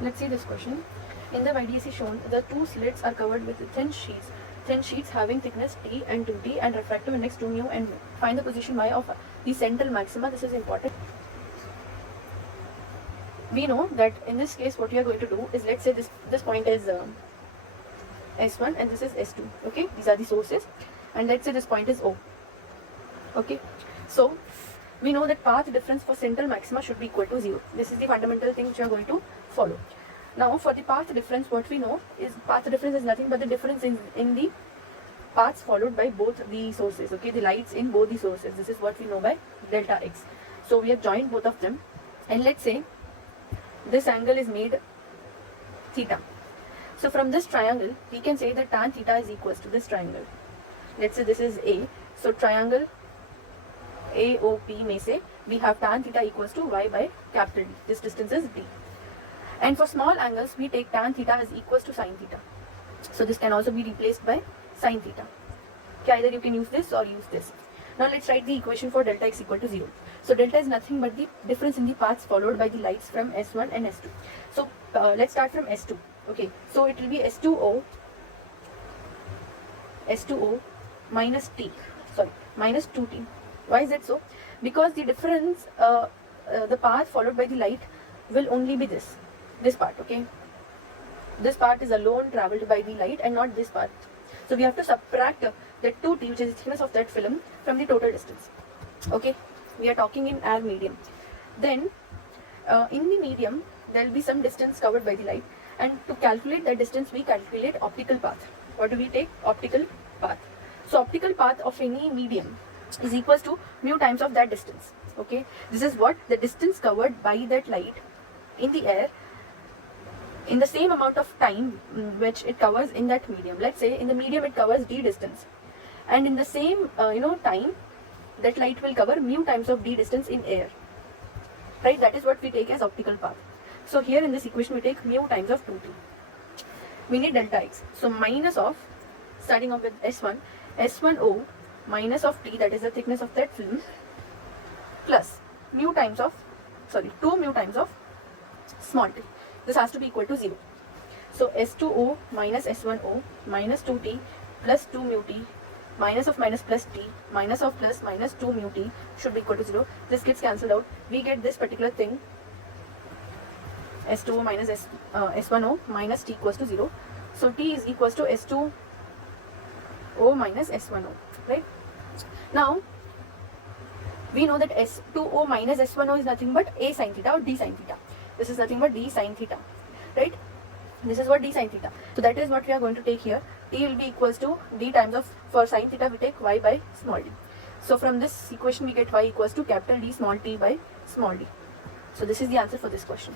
Let's see this question. In the YDC shown, the two slits are covered with thin sheets having thickness T and 2T and refractive index 2 mu and mu. Find the position Y of the central maxima. This is important. We know that in this case what we are going to do is, let's say this point is S1 and this is S2. Okay, these are the sources, and let's say this point is O. Okay, so we know that path difference for central maxima should be equal to 0. This is the fundamental thing which we are going to follow. Now for the path difference, what we know is path difference is nothing but the difference in the paths followed by both the sources. Okay, the lights in both the sources. This is what we know by delta x. So we have joined both of them, and let's say this angle is made theta. So from this triangle we can say that tan theta is equals to this triangle. Let's say this is A. So triangle AOP may say we have tan theta equals to y by capital D. This distance is d. And for small angles we take tan theta as equals to sin theta. So this can also be replaced by sin theta. Okay, either you can use this or use this. Now let's write the equation for delta x equal to 0. So delta is nothing but the difference in the paths followed by the lights from S1 and S2. So let's start from S2. Okay, so it will be S2O minus T, minus 2T. Why is it so? Because the difference, the path followed by the light will only be this part. Okay, this part is alone traveled by the light and not this part. So we have to subtract that 2T, which is the thickness of that film, from the total distance. Okay, we are talking in air medium. Then in the medium there will be some distance covered by the light, and to calculate that distance we calculate optical path. What do we take? Optical path. So optical path of any medium is equals to mu times of that distance. Okay, this is what the distance covered by that light in the air in the same amount of time which it covers in that medium. Let's say in the medium it covers d distance, and in the same time that light will cover mu times of d distance in air, right? That is what we take as optical path. So here in this equation we take mu times of 2t. We need delta x. So minus of, starting off with S1O minus of t, that is the thickness of that film, plus 2 mu times of small t. This has to be equal to 0. So S2O minus S1O minus 2t plus 2 mu t minus of minus plus t minus of plus minus 2 mu t should be equal to 0. This gets cancelled out. We get this particular thing, S2O minus S1O minus t equals to 0. So t is equals to S2O minus S1O, right? Now we know that S2O minus S1O is nothing but A sin theta or D sin theta. This is nothing but D sin theta, right? This is what D sin theta. So that is what we are going to take here. T will be equals to D times of, for sin theta we take y by small d. So from this equation we get y equals to capital D small t by small d. So this is the answer for this question.